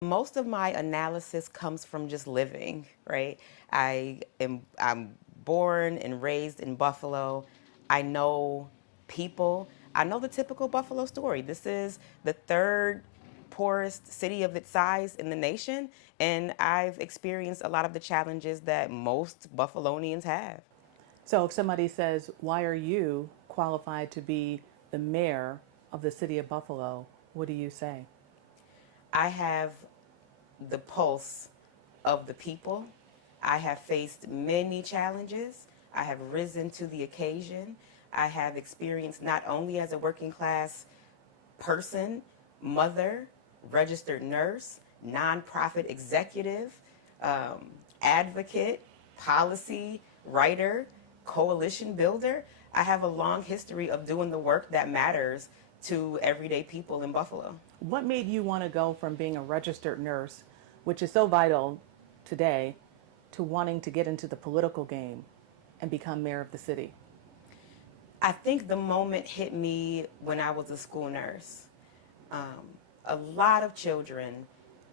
Most of my analysis comes from just living, right? I'm born and raised in Buffalo. I know people. I know the typical Buffalo story. This is the third poorest city of its size in the nation, and I've experienced a lot of the challenges that most Buffalonians have. So if somebody says, why are you qualified to be the mayor of the city of Buffalo, what do you say? I have the pulse of the people. I have faced many challenges. I have risen to the occasion. I have experienced not only as a working class person, mother, registered nurse, nonprofit executive, advocate, policy writer, coalition builder. I have a long history of doing the work that matters to everyday people in Buffalo. What made you want to go from being a registered nurse, which is so vital today, to wanting to get into the political game and become mayor of the city? I think the moment hit me when I was a school nurse. Um, a lot of children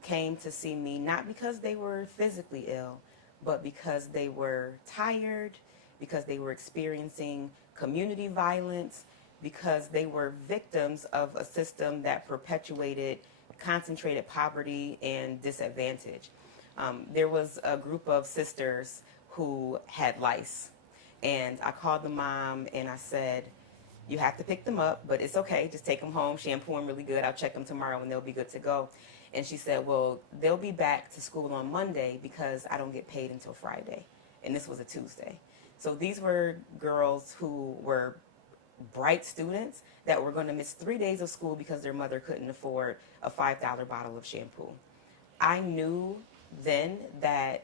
came to see me not because they were physically ill, but because they were tired, because they were experiencing community violence, because they were victims of a system that perpetuated concentrated poverty and disadvantage. There was a group of sisters who had lice, and I called the mom and I said, you have to pick them up, but it's okay. Just take them home, shampoo them really good. I'll check them tomorrow and they'll be good to go. And she said, well, they'll be back to school on Monday because I don't get paid until Friday. And this was a Tuesday. So these were girls who were bright students that were going to miss 3 days of school because their mother couldn't afford a $5 bottle of shampoo. I knew then that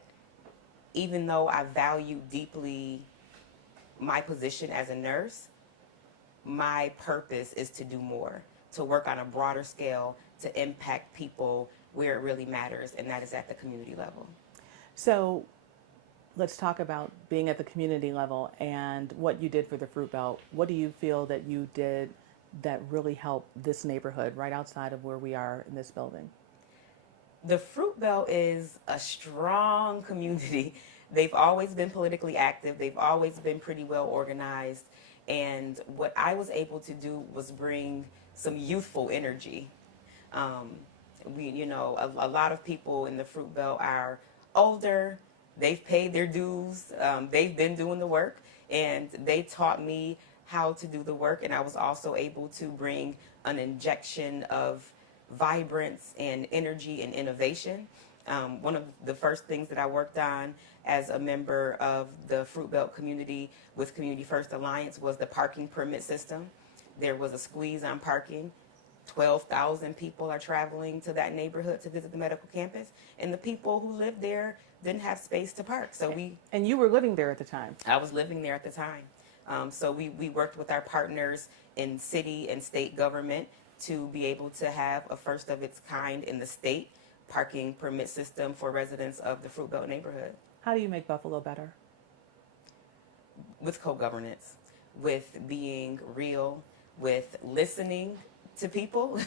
even though I valued deeply my position as a nurse, my purpose is to do more, to work on a broader scale, to impact people where it really matters, and that is at the community level. So let's talk about being at the community level and what you did for the Fruit Belt. What do you feel that you did that really helped this neighborhood right outside of where we are in this building? The Fruit Belt is a strong community. They've always been politically active. They've always been pretty well organized. And what I was able to do was bring some youthful energy. Um, a lot of people in the Fruit Belt are older. They've paid their dues. They've been doing the work, and they taught me how to do the work. And I was also able to bring an injection of vibrance and energy and innovation. One of the first things that I worked on as a member of the Fruit Belt community with Community First Alliance was the parking permit system. There was a squeeze on parking. 12,000 people are traveling to that neighborhood to visit the medical campus, and the people who lived there didn't have space to park. So And you were living there at the time. I was living there at the time. So we worked with our partners in city and state government to be able to have a first of its kind in the state parking permit system for residents of the Fruit Belt neighborhood. How do you make Buffalo better? With co-governance, with being real, with listening to people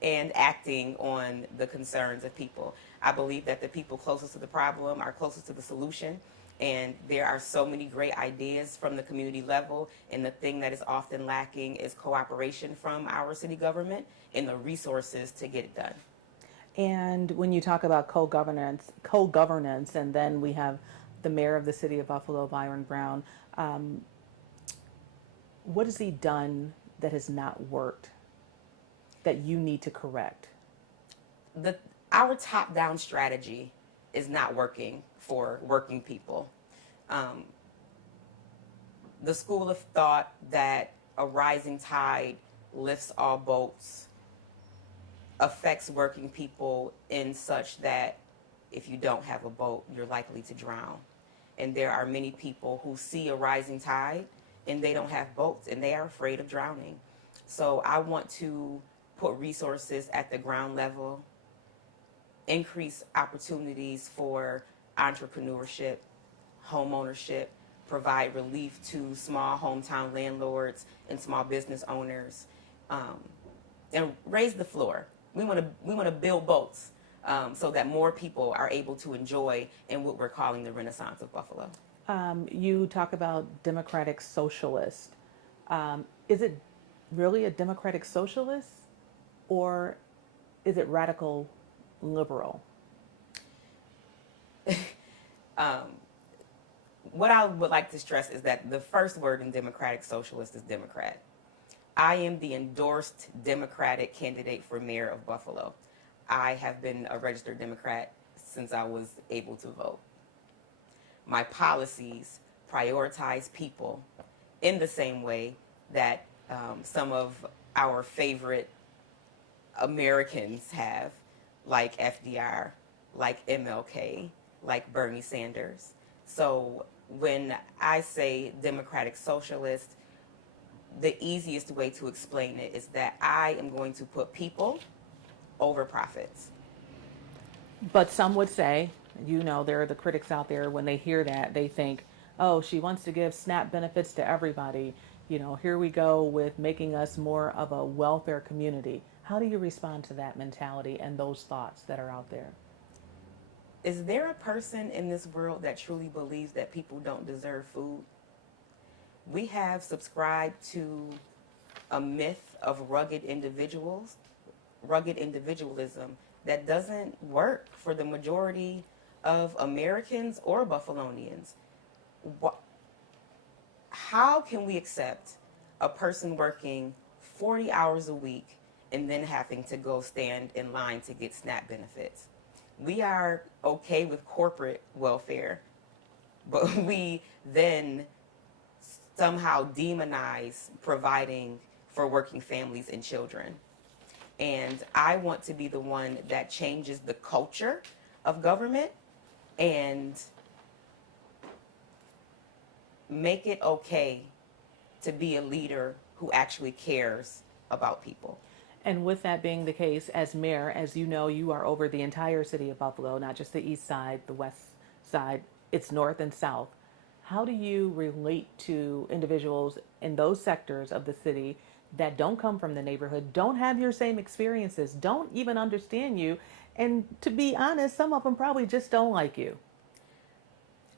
and acting on the concerns of people. I believe that the people closest to the problem are closest to the solution. And there are so many great ideas from the community level, and the thing that is often lacking is cooperation from our city government and the resources to get it done. And when you talk about co-governance, and then we have the mayor of the city of Buffalo, Byron Brown, what has he done that has not worked that you need to correct? Our top-down strategy is not working for working people. The school of thought that a rising tide lifts all boats affects working people in such that if you don't have a boat, you're likely to drown. And there are many people who see a rising tide and they don't have boats and they are afraid of drowning. So I want to put resources at the ground level, increase opportunities for entrepreneurship, home ownership, provide relief to small hometown landlords and small business owners, and raise the floor. We want to build boats. so that more people are able to enjoy in what we're calling the Renaissance of Buffalo. You talk about democratic socialist. Is it really a democratic socialist, or is it radical liberal? What I would like to stress is that the first word in democratic socialist is Democrat. I am the endorsed Democratic candidate for mayor of Buffalo. I have been a registered Democrat since I was able to vote. My policies prioritize people in the same way that some of our favorite Americans have, like FDR, like MLK, like Bernie Sanders. So when I say democratic socialist, the easiest way to explain it is that I am going to put people over profits. But some would say, there are the critics out there, when they hear that, they think, oh, she wants to give SNAP benefits to everybody. Here we go with making us more of a welfare community. How do you respond to that mentality and those thoughts that are out there? Is there a person in this world that truly believes that people don't deserve food? We have subscribed to a myth of rugged individualism that doesn't work for the majority of Americans or Buffalonians. How can we accept a person working 40 hours a week and then having to go stand in line to get SNAP benefits? We are okay with corporate welfare, but we then somehow demonize providing for working families and children. And I want to be the one that changes the culture of government and make it okay to be a leader who actually cares about people. And with that being the case, as mayor, as you know, you are over the entire city of Buffalo, not just the east side, the west side, it's north and south. How do you relate to individuals in those sectors of the city that don't come from the neighborhood, don't have your same experiences, don't even understand you, and to be honest, some of them probably just don't like you?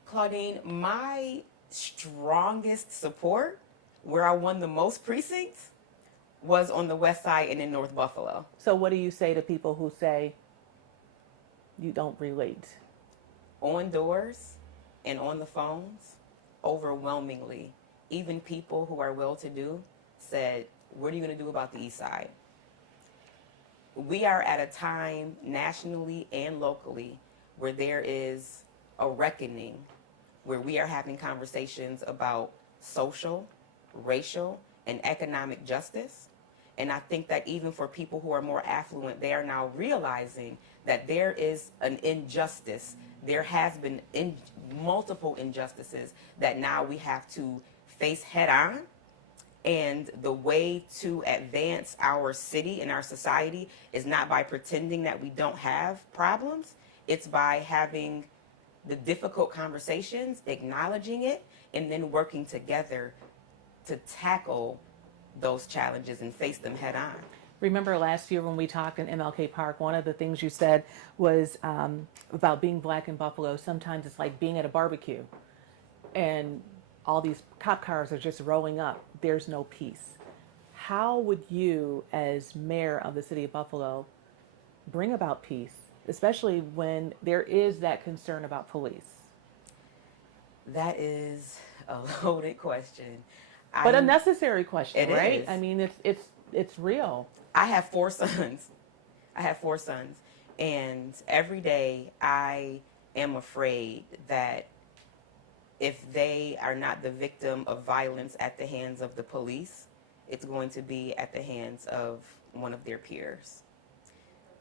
Claudine, my strongest support, where I won the most precincts, was on the west side and in North Buffalo. So what do you say to people who say you don't relate? On doors and on the phones, overwhelmingly, even people who are well-to-do said, what are you going to do about the east side? We are at a time nationally and locally where there is a reckoning, where we are having conversations about social, racial, and economic justice. And I think that even for people who are more affluent, they are now realizing that there is an injustice. There has been multiple injustices that now we have to face head on. And the way to advance our city and our society is not by pretending that we don't have problems. It's by having the difficult conversations, acknowledging it, and then working together to tackle those challenges and face them head on. Remember last year when we talked in MLK Park, one of the things you said was about being black in Buffalo. Sometimes it's like being at a barbecue and all these cop cars are just rolling up. There's no peace. How would you, as mayor of the city of Buffalo, bring about peace, especially when there is that concern about police? That is a loaded question. But a necessary question, right? Is. I mean, it's real. I have 4 sons. And every day I am afraid that if they are not the victim of violence at the hands of the police, it's going to be at the hands of one of their peers.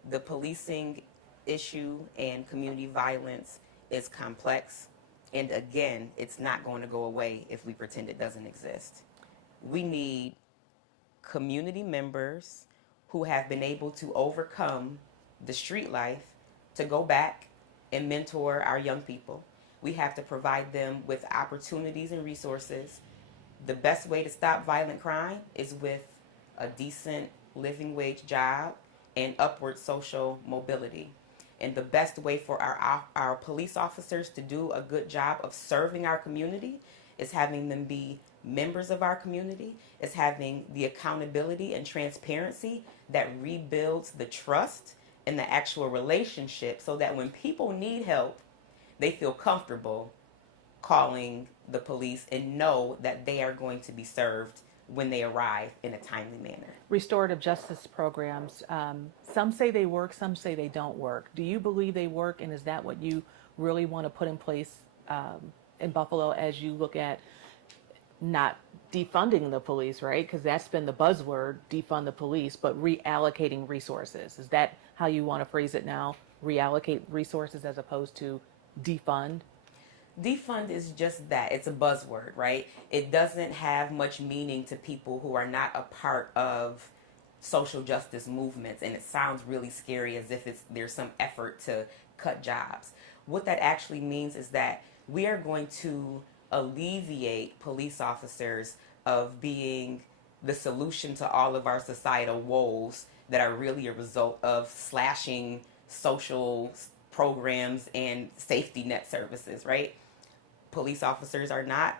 The policing issue and community violence is complex. And again, it's not going to go away if we pretend it doesn't exist. We need community members who have been able to overcome the street life to go back and mentor our young people. We have to provide them with opportunities and resources. The best way to stop violent crime is with a decent living wage job and upward social mobility. And the best way for our police officers to do a good job of serving our community is having them be members of our community, is having the accountability and transparency that rebuilds the trust and the actual relationship, so that when people need help, they feel comfortable calling the police and know that they are going to be served when they arrive in a timely manner. Restorative justice programs, some say they work, some say they don't work. Do you believe they work, and is that what you really want to put in place in Buffalo as you look at not defunding the police, right? Because that's been the buzzword, defund the police, but reallocating resources. Is that how you want to phrase it now? Reallocate resources as opposed to defund? Defund is just that. It's a buzzword, right? It doesn't have much meaning to people who are not a part of social justice movements, and it sounds really scary, as if there's some effort to cut jobs. What that actually means is that we are going to alleviate police officers of being the solution to all of our societal woes that are really a result of slashing social programs and safety net services, right? Police officers are not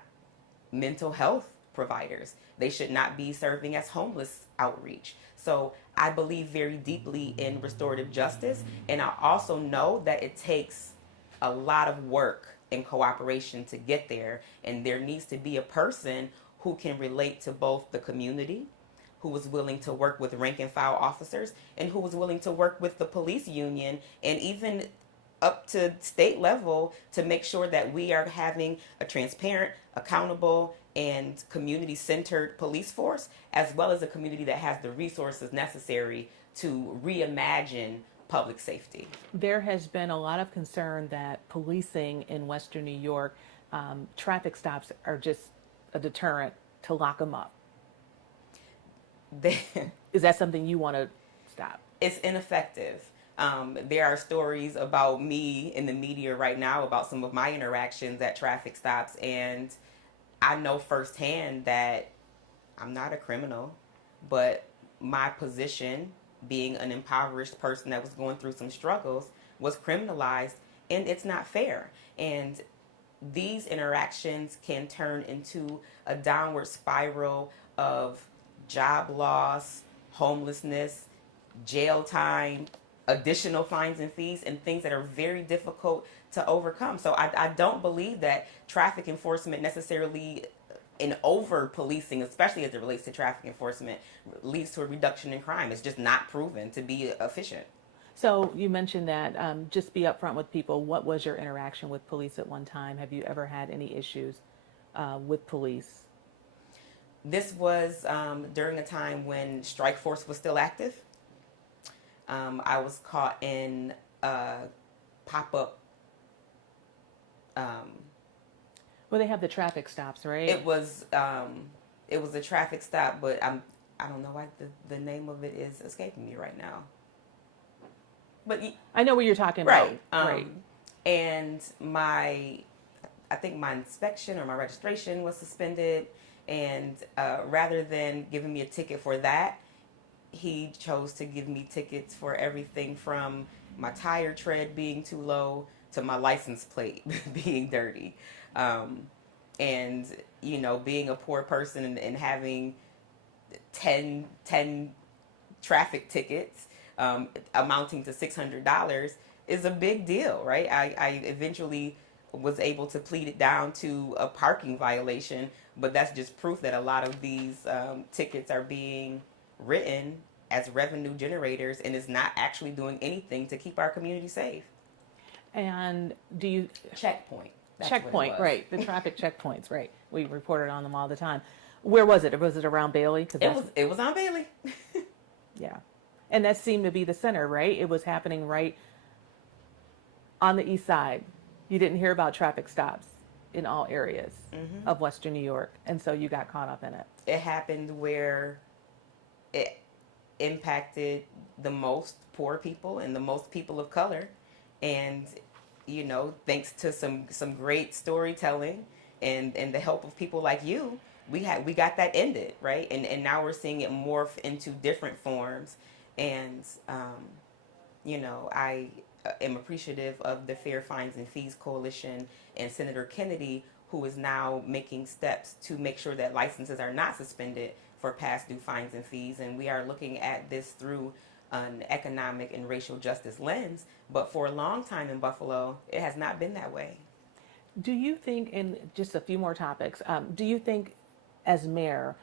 mental health providers. They should not be serving as homeless outreach. So I believe very deeply in restorative justice, and I also know that it takes a lot of work and cooperation to get there, and there needs to be a person who can relate to both the community, who is willing to work with rank and file officers, and who is willing to work with the police union, and even up to state level, to make sure that we are having a transparent, accountable, and community-centered police force, as well as a community that has the resources necessary to reimagine public safety. There has been a lot of concern that policing in Western New York, traffic stops are just a deterrent to lock them up. Is that something you want to stop? It's ineffective. There are stories about me in the media right now about some of my interactions at traffic stops, and I know firsthand that I'm not a criminal, but my position, being an impoverished person that was going through some struggles, was criminalized, and it's not fair. And these interactions can turn into a downward spiral of job loss, homelessness, jail time, additional fines and fees, and things that are very difficult to overcome. So I don't believe that traffic enforcement necessarily, in over policing, especially as it relates to traffic enforcement, leads to a reduction in crime. It's just not proven to be efficient. So you mentioned that, just be upfront with people. What was your interaction with police at one time? Have you ever had any issues with police? This was during a time when strike force was still active. I was caught in a pop-up. Well, they have the traffic stops, right? It was a traffic stop, but I don't know why the name of it is escaping me right now. But I know what you're talking right, about. Right. And I think my inspection or my registration was suspended, and rather than giving me a ticket for that, he chose to give me tickets for everything from my tire tread being too low to my license plate being dirty. And, you know, being a poor person and having 10 traffic tickets amounting to $600 is a big deal, right? I eventually was able to plead it down to a parking violation, but that's just proof that a lot of these tickets are being written as revenue generators and is not actually doing anything to keep our community safe. And do you... Checkpoint. Checkpoint, right. The traffic checkpoints, right. We reported on them all the time. Where was it? Was it around Bailey? It was on Bailey. Yeah. And that seemed to be the center, right? It was happening right on the east side. You didn't hear about traffic stops in all areas of Western New York. And so you got caught up in it. It happened where it impacted the most poor people and the most people of color. And, you know, thanks to some great storytelling and the help of people like you, we got that ended, right? And now we're seeing it morph into different forms. And, you know, I am appreciative of the Fair Fines and Fees Coalition and Senator Kennedy, who is now making steps to make sure that licenses are not suspended for past due fines and fees. And we are looking at this through an economic and racial justice lens. But for a long time in Buffalo, it has not been that way. Do you think, in just a few more topics, do you think as mayor,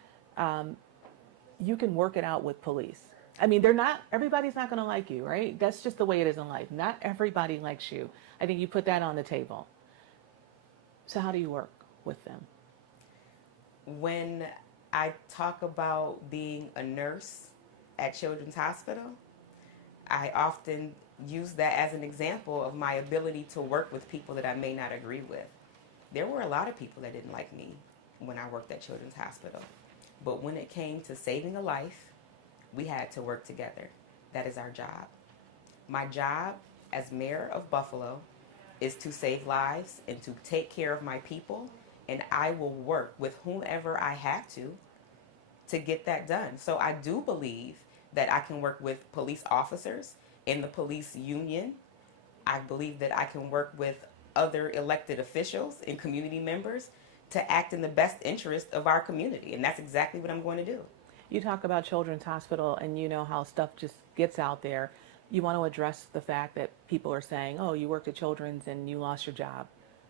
you can work it out with police? I mean, everybody's not going to like you, right? That's just the way it is in life. Not everybody likes you. I think you put that on the table. So how do you work with them? When I talk about being a nurse at Children's Hospital, I often use that as an example of my ability to work with people that I may not agree with. There were a lot of people that didn't like me when I worked at Children's Hospital. But when it came to saving a life, we had to work together. That is our job. My job as mayor of Buffalo is to save lives and to take care of my people, and I will work with whomever I have to get that done. So I do believe that I can work with police officers in the police union. I believe that I can work with other elected officials and community members to act in the best interest of our community, and that's exactly what I'm going to do. You talk about Children's Hospital and you know how stuff just gets out there. You want to address the fact that people are saying, oh, you worked at Children's and you lost your job.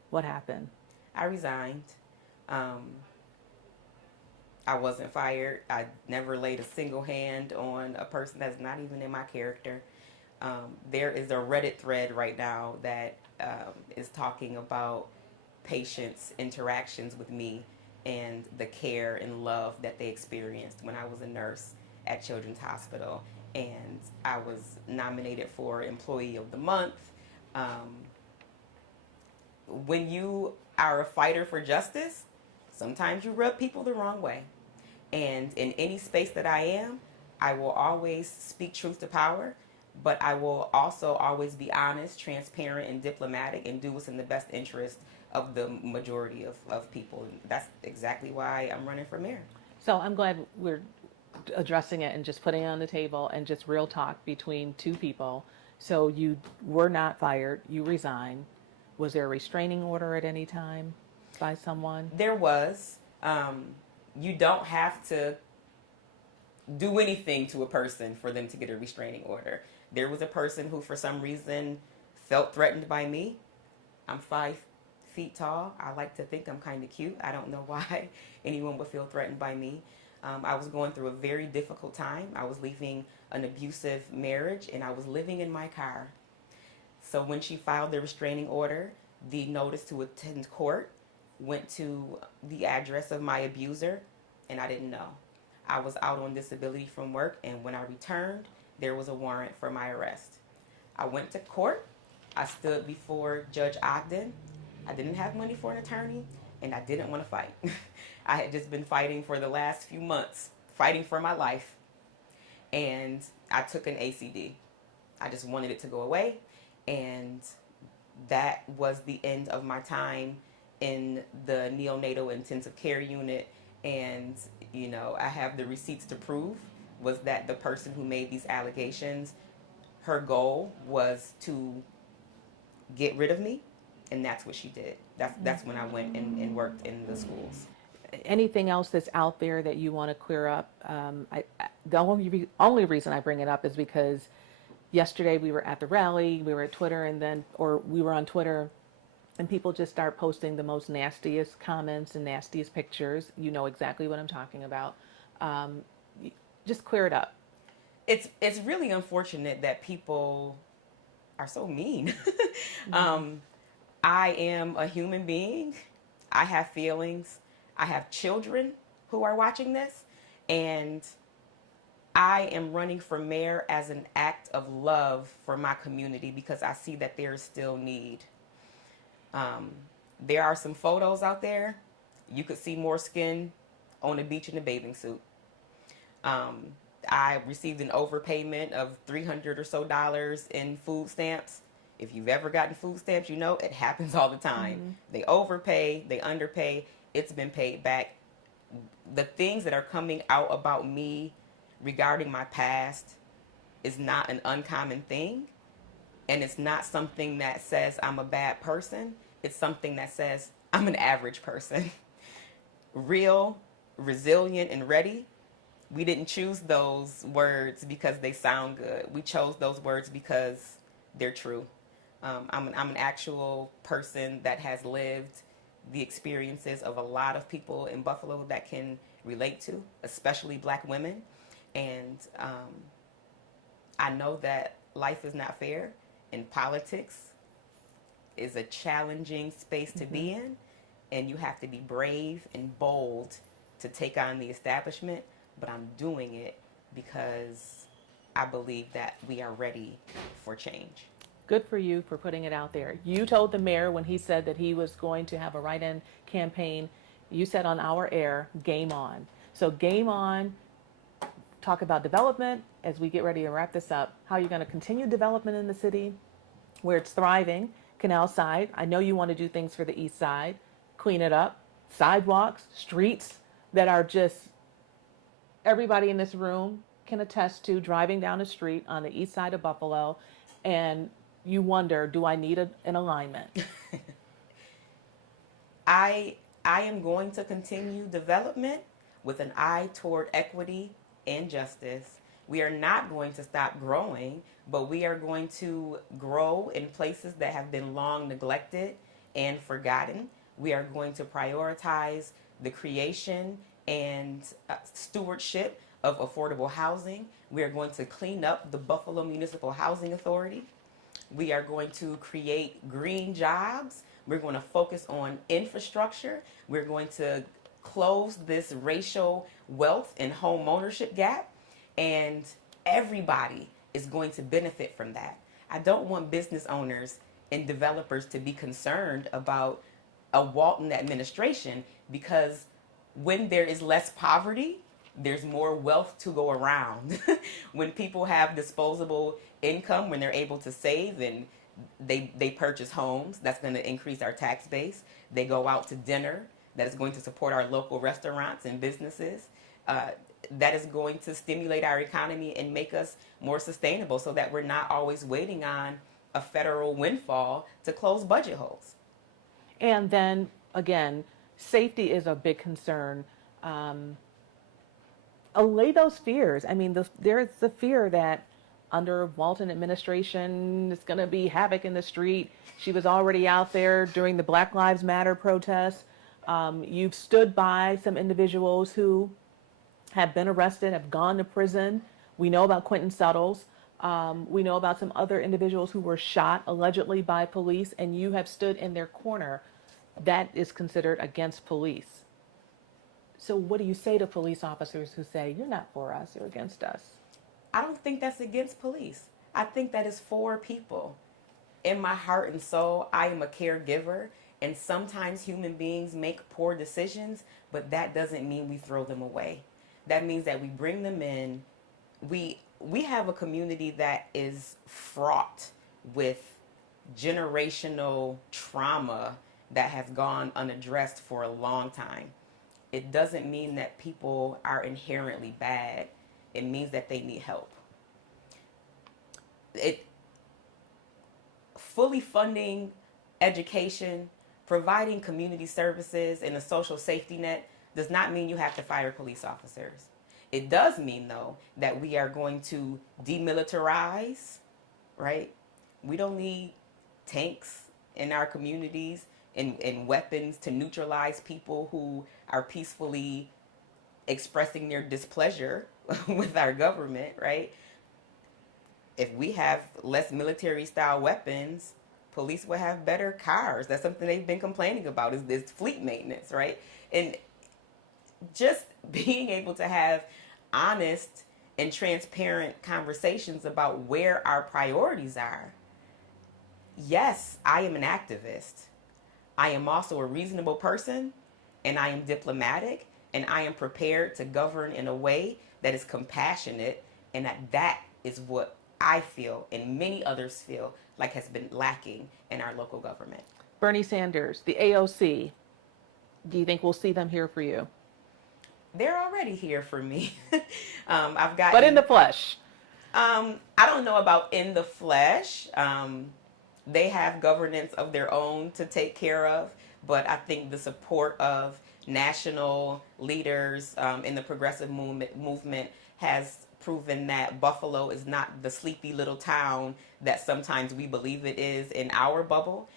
What happened? I resigned. I wasn't fired. I never laid a single hand on a person that's not even in my character. There is a Reddit thread right now that is talking about patients' interactions with me and the care and love that they experienced when I was a nurse at Children's Hospital. And I was nominated for Employee of the Month. When you are a fighter for justice, sometimes you rub people the wrong way. And in any space that I am, I will always speak truth to power, but I will also always be honest, transparent, and diplomatic and do what's in the best interest of the majority of people. And that's exactly why I'm running for mayor. So I'm glad we're addressing it and just putting it on the table and just real talk between two people. So you were not fired, you resigned. Was there a restraining order at any time by someone? There was. You don't have to do anything to a person for them to get a restraining order. There was a person who for some reason felt threatened by me. I'm 5 feet tall. I like to think I'm kind of cute. I don't know why anyone would feel threatened by me. I was going through a very difficult time. I was leaving an abusive marriage and I was living in my car. So when she filed the restraining order, the notice to attend court went to the address of my abuser, and I didn't know. I was out on disability from work, and when I returned, there was a warrant for my arrest. I went to court. I stood before Judge Ogden. I didn't have money for an attorney, and I didn't want to fight. I had just been fighting for the last few months, fighting for my life, and I took an ACD. I just wanted it to go away, and that was the end of my time in the neonatal intensive care unit. And, you know, I have the receipts to prove was that the person who made these allegations, her goal was to get rid of me, and that's what she did. That's when I went and worked in the schools. Anything else that's out there that you want to clear up? The only reason I bring it up is because yesterday we were at the rally, we were at Twitter, we were on Twitter, and people just start posting the most nastiest comments and nastiest pictures. You know exactly what I'm talking about. Just clear it up. It's really unfortunate that people are so mean. I am a human being. I have feelings. I have children who are watching this, and I am running for mayor as an act of love for my community because I see that there is still need. There are some photos out there. You could see more skin on the beach in a bathing suit. I received an overpayment of $300 or so in food stamps. If you've ever gotten food stamps, you know it happens all the time. Mm-hmm. They overpay, they underpay. It's been paid back. The things that are coming out about me regarding my past is not an uncommon thing. And it's not something that says I'm a bad person. It's something that says I'm an average person. Real, resilient, and ready. We didn't choose those words because they sound good. We chose those words because they're true. I'm an actual person that has lived the experiences of a lot of people in Buffalo that can relate to, especially Black women. And I know that life is not fair, and politics is a challenging space to be in, and you have to be brave and bold to take on the establishment, but I'm doing it because I believe that we are ready for change. Good for you for putting it out there. You told the mayor when he said that he was going to have a write-in campaign, you said on our air, game on. So game on, talk about development as we get ready to wrap this up. How you're going to continue development in the city where it's thriving, Canal Side. I know you want to do things for the East Side, clean it up, sidewalks, streets that are just, everybody in this room can attest to driving down a street on the east side of Buffalo and you wonder, do I need an alignment? I am going to continue development with an eye toward equity and justice. We are not going to stop growing, but we are going to grow in places that have been long neglected and forgotten. We are going to prioritize the creation and stewardship of affordable housing. We are going to clean up the Buffalo Municipal Housing Authority. We are going to create green jobs. We're going to focus on infrastructure. We're going to close this racial wealth and home ownership gap. And everybody is going to benefit from that. I don't want business owners and developers to be concerned about a Walton administration, because when there is less poverty, there's more wealth to go around. When people have disposable income, when they're able to save and they purchase homes, that's going to increase our tax base. They go out to dinner, that is going to support our local restaurants and businesses. That is going to stimulate our economy and make us more sustainable so that we're not always waiting on a federal windfall to close budget holes. And then, again, safety is a big concern. Allay those fears. I mean, there's the fear that under Walton administration, it's going to be havoc in the street. She was already out there during the Black Lives Matter protests. You've stood by some individuals who have been arrested, have gone to prison. We know about Quentin Suttles. We know about some other individuals who were shot allegedly by police, and you have stood in their corner. That is considered against police. So what do you say to police officers who say, you're not for us, you're against us? I don't think that's against police. I think that is for people. In my heart and soul, I am a caregiver, and sometimes human beings make poor decisions, but that doesn't mean we throw them away. That means that we bring them in. We have a community that is fraught with generational trauma that has gone unaddressed for a long time. It doesn't mean that people are inherently bad. It means that they need help. Fully funding education, providing community services, and a social safety net does not mean you have to fire police officers. It does mean, though, that we are going to demilitarize, right? We don't need tanks in our communities and weapons to neutralize people who are peacefully expressing their displeasure with our government, right? If we have less military-style weapons, police will have better cars. That's something they've been complaining about, is this fleet maintenance, right? And just being able to have honest and transparent conversations about where our priorities are. Yes, I am an activist. I am also a reasonable person, and I am diplomatic, and I am prepared to govern in a way that is compassionate, and that is what I feel and many others feel like has been lacking in our local government. Bernie Sanders, the AOC, do you think we'll see them here for you? They're already here for me. I've got. But in the flesh. I don't know about in the flesh. They have governance of their own to take care of, but I think the support of national leaders in the progressive movement has proven that Buffalo is not the sleepy little town that sometimes we believe it is in our bubble.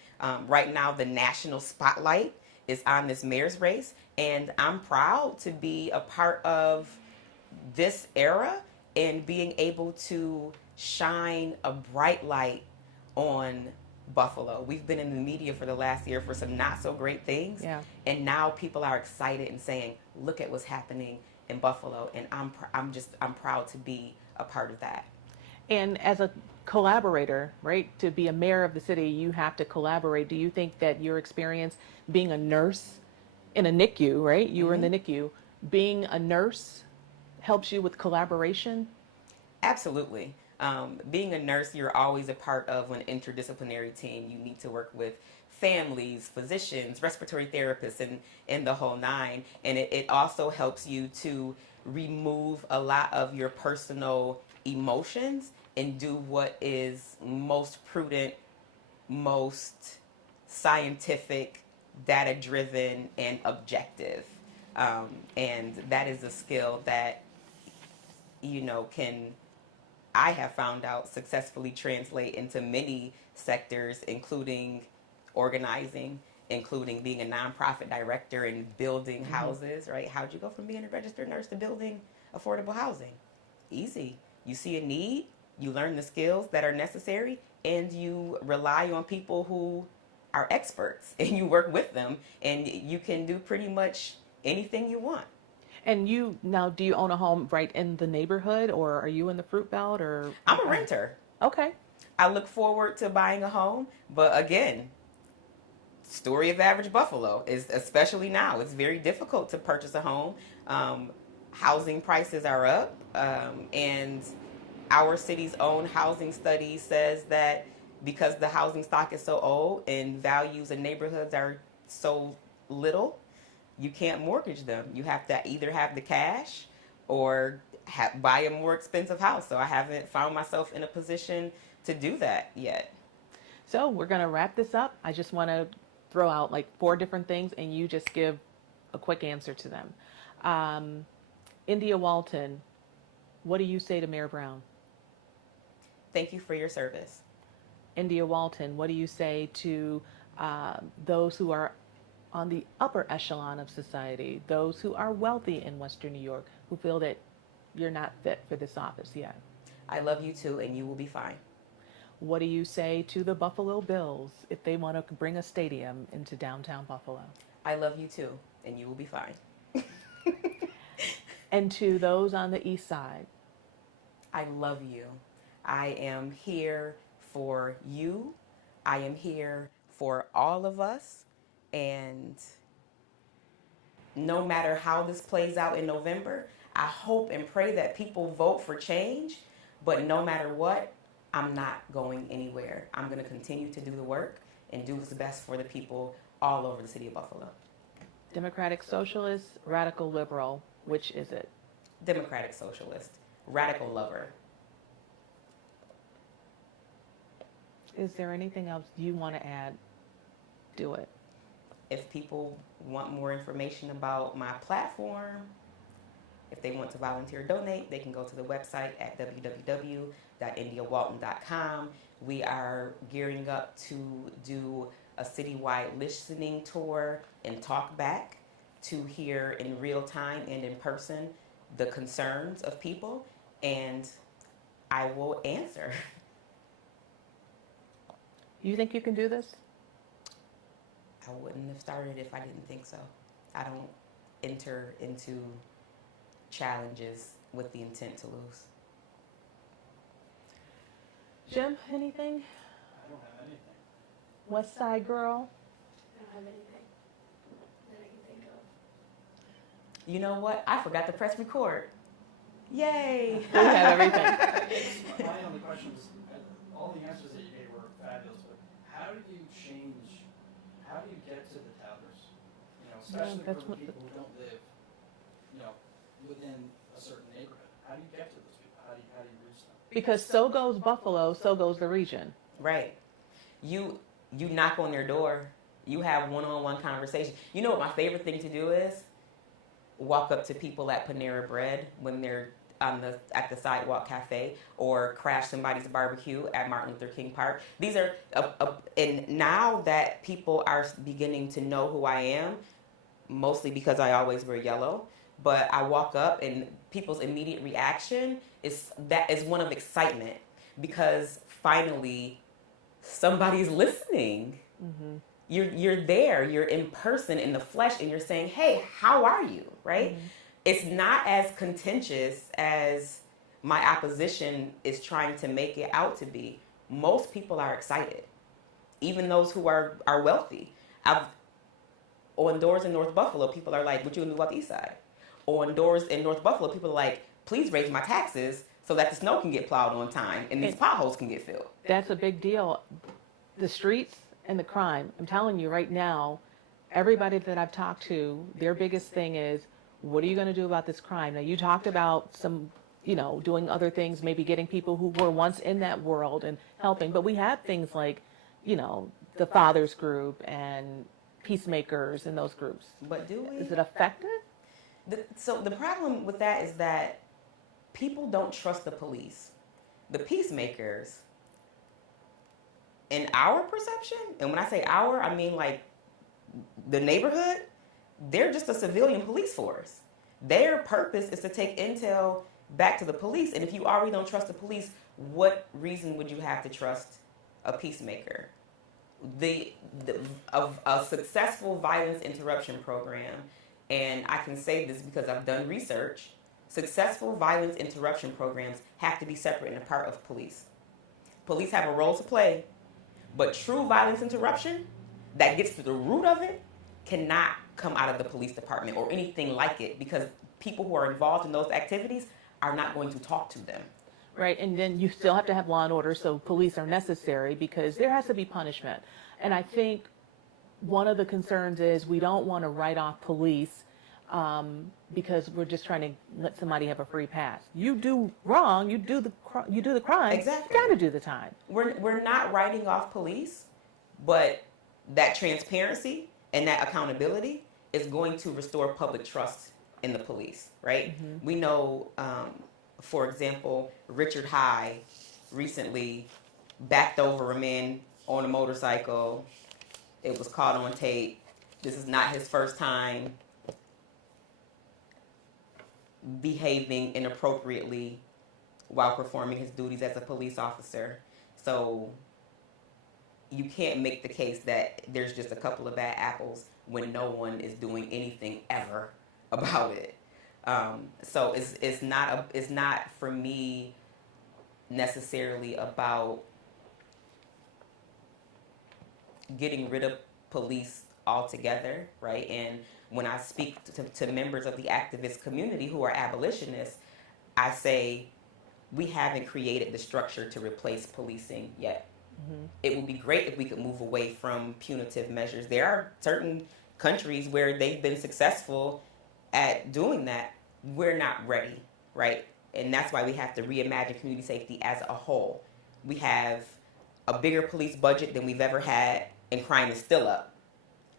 Right now, the national spotlight is on this mayor's race, and I'm proud to be a part of this era and being able to shine a bright light on Buffalo. We've been in the media for the last year for some not so great things, Yeah. and now people are excited and saying, "Look at what's happening in Buffalo," and I'm proud to be a part of that. And as a collaborator, right, to be a mayor of the city, you have to collaborate. Do you think that your experience being a nurse in a NICU, right? You were in the NICU, being a nurse helps you with collaboration? Absolutely. Being a nurse, you're always a part of an interdisciplinary team. You need to work with families, physicians, respiratory therapists, and the whole nine. And it also helps you to remove a lot of your personal emotions and do what is most prudent, most scientific, data driven, and objective. And that is a skill that, can I have found out successfully translate into many sectors, including organizing, including being a nonprofit director and building houses, right? How'd you go from being a registered nurse to building affordable housing? Easy. You see a need, you learn the skills that are necessary, and you rely on people who are experts, and you work with them, and you can do pretty much anything you want. And you now, do you own a home right in the neighborhood, or are you in the fruit belt, or? I'm a renter. Okay. I look forward to buying a home, but again, story of average Buffalo is, especially now, it's very difficult to purchase a home. Housing prices are up, and our city's own housing study says that because the housing stock is so old and values in neighborhoods are so little, you can't mortgage them. You have to either have the cash or buy a more expensive house. So I haven't found myself in a position to do that yet. So we're going to wrap this up. I just want to throw out like 4 different things, and you just give a quick answer to them. India Walton, what do you say to Mayor Brown? Thank you for your service. India Walton, what do you say to those who are on the upper echelon of society, those who are wealthy in Western New York, who feel that you're not fit for this office yet? I love you too, and you will be fine. What do you say to the Buffalo Bills if they want to bring a stadium into downtown Buffalo? I love you too, and you will be fine. And to those on the east side? I love you. I am here for you. I am here for all of us. And no matter how this plays out in November, I hope and pray that people vote for change. But no matter what, I'm not going anywhere. I'm going to continue to do the work and do what's best for the people all over the city of Buffalo. Democratic Socialist, Radical Liberal, which is it? Democratic Socialist, Radical Lover. Is there anything else you want to add? Do it. If people want more information about my platform, if they want to volunteer or donate, they can go to the website at www.indiawalton.com. We are gearing up to do a citywide listening tour and talk back to hear in real time and in person the concerns of people, and I will answer. You think you can do this? I wouldn't have started if I didn't think so. I don't enter into challenges with the intent to lose. Jim, anything? I don't have anything. West Side Girl? I don't have anything that I can think of. You know what? I forgot to press record. Yay! We have everything. My only question was, all the answers that you gave were fabulous, but how do you get to the towers? Especially that's for what people who don't live, within a certain neighborhood. How do you get to those people? How do you reach them? Because so goes Buffalo, so goes the region. Right. You knock on their door. You have one-on-one conversation. You know what my favorite thing to do is? Walk up to people at Panera Bread when they're at the sidewalk cafe, or crash somebody's barbecue at Martin Luther King Park. These are and now that people are beginning to know who I am, mostly because I always wear yellow, but I walk up and people's immediate reaction is one of excitement, because finally somebody's listening. Mm-hmm. You're there, you're in person, in the flesh, and you're saying, hey, how are you, right? Mm-hmm. It's not as contentious as my opposition is trying to make it out to be. Most people are excited, even those who are wealthy. On doors in North Buffalo, people are like, what you gonna do about the east side? On doors in North Buffalo, people are like, please raise my taxes so that the snow can get plowed on time and these potholes can get filled. That's a big deal. The streets and the crime, I'm telling you right now, everybody that I've talked to, their biggest thing is, what are you going to do about this crime? Now, you talked about some, doing other things, maybe getting people who were once in that world and helping. But we have things like, the Fathers Group and Peacemakers and those groups. But do we? Is it effective? So the problem with that is that people don't trust the police. The peacemakers, in our perception, and when I say our, I mean like the neighborhood, they're just a civilian police force. Their purpose is to take intel back to the police. And if you already don't trust the police, what reason would you have to trust a peacemaker? A successful violence interruption program, and I can say this because I've done research, successful violence interruption programs have to be separate and apart of police. Police have a role to play, but true violence interruption that gets to the root of it cannot come out of the police department or anything like it, because people who are involved in those activities are not going to talk to them. Right, and then you still have to have law and order, so police are necessary because there has to be punishment. And I think one of the concerns is we don't want to write off police because we're just trying to let somebody have a free pass. You do wrong, you do the crime. Exactly. You got to do the time. We're not writing off police, but that transparency and that accountability is going to restore public trust in the police, right? Mm-hmm. We know, for example, Richard High recently backed over a man on a motorcycle. It was caught on tape. This is not his first time behaving inappropriately while performing his duties as a police officer. So you can't make the case that there's just a couple of bad apples when no one is doing anything ever about it. So it's not for me necessarily about getting rid of police altogether, right? And when I speak to members of the activist community who are abolitionists, I say we haven't created the structure to replace policing yet. Mm-hmm. It would be great if we could move away from punitive measures. There are certain countries where they've been successful at doing that. We're not ready, right? And that's why we have to reimagine community safety as a whole. We have a bigger police budget than we've ever had, and crime is still up.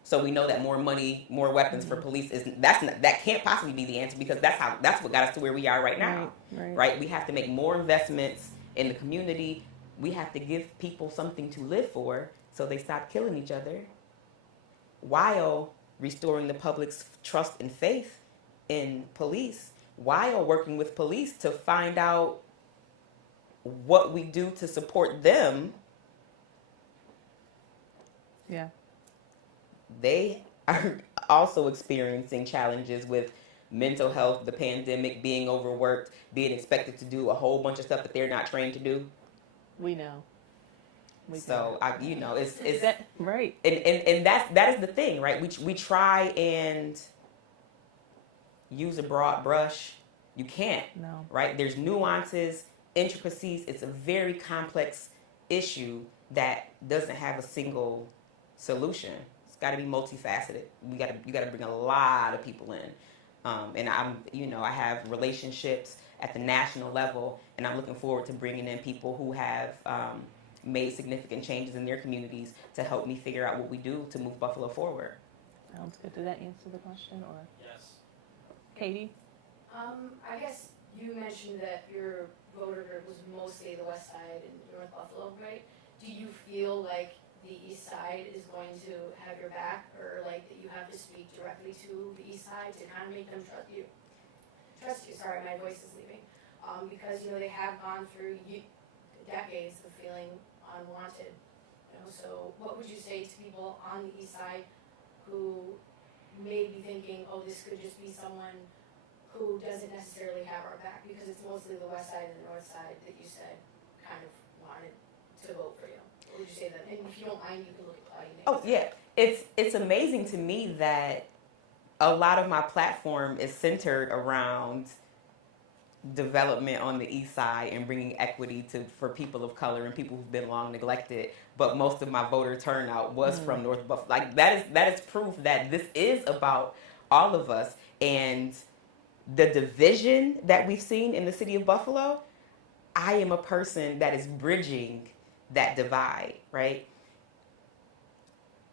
So we know that more money, more weapons for police that can't possibly be the answer, because that's what got us to where we are right now. Right? We have to make more investments in the community. We have to give people something to live for so they stop killing each other, while restoring the public's trust and faith in police, while working with police to find out what we do to support them. Yeah. They are also experiencing challenges with mental health, the pandemic, being overworked, being expected to do a whole bunch of stuff that they're not trained to do. We know. It's that, right. And that is the thing, right? We try and use a broad brush. You can't. No. Right? There's nuances, intricacies. It's a very complex issue that doesn't have a single solution. It's got to be multifaceted. You got to bring a lot of people in. And I have relationships at the national level, and I'm looking forward to bringing in people who have made significant changes in their communities to help me figure out what we do to move Buffalo forward. Sounds good. Did that answer the question, or Yes. Katie? I guess you mentioned that your voter group was mostly the west side and North Buffalo, right? Do you feel like the east side is going to have your back, or like that you have to speak directly to the east side to kind of make them trust you? Sorry, my voice is leaving. Because, you know, they have gone through decades of feeling unwanted. You know, so what would you say to people on the east side who may be thinking, oh, this could just be someone who doesn't necessarily have our back, because it's mostly the west side and the north side that you said kind of wanted to vote for you? What would you say that? And if you don't mind, you can look at Claudine. Oh yeah, it's amazing to me that a lot of my platform is centered around development on the east side and bringing equity for people of color and people who've been long neglected. But most of my voter turnout was from North Buffalo. Like that is proof that this is about all of us. And the division that we've seen in the city of Buffalo, I am a person that is bridging that divide, right?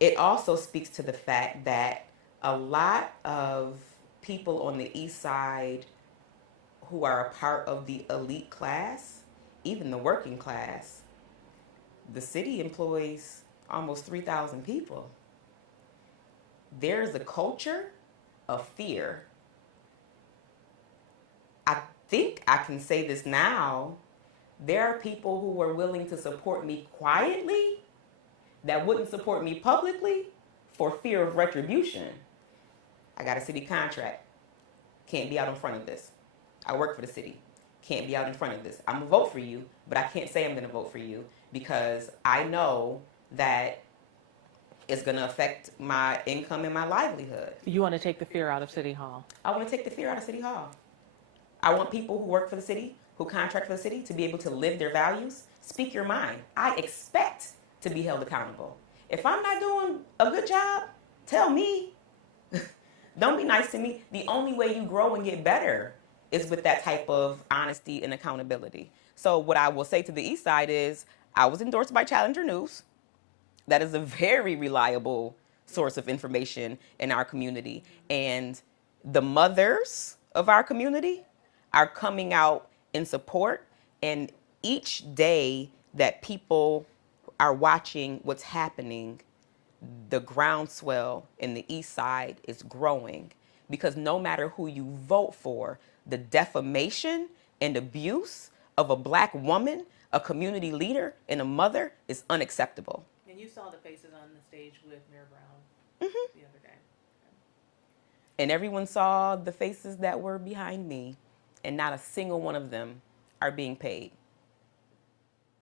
It also speaks to the fact that a lot of people on the east side who are a part of the elite class, even the working class, the city employs almost 3,000 people. There's a culture of fear. I think I can say this now. There are people who are willing to support me quietly that wouldn't support me publicly for fear of retribution. I got a city contract. Can't be out in front of this. I work for the city. Can't be out in front of this. I'm going to vote for you, but I can't say I'm going to vote for you because I know that it's going to affect my income and my livelihood. You want to take the fear out of City Hall? I want to take the fear out of City Hall. I want people who work for the city, who contract for the city, to be able to live their values, speak your mind. I expect to be held accountable. If I'm not doing a good job, tell me. Don't be nice to me. The only way you grow and get better is with that type of honesty and accountability. So what I will say to the East Side is I was endorsed by Challenger News. That is a very reliable source of information in our community. And the mothers of our community are coming out in support. And each day that people are watching what's happening, the groundswell in the East Side is growing, because no matter who you vote for, the defamation and abuse of a Black woman, a community leader, and a mother is unacceptable. And you saw the faces on the stage with Mayor Brown Mm-hmm. the other day. And everyone saw the faces that were behind me, and not a single one of them are being paid.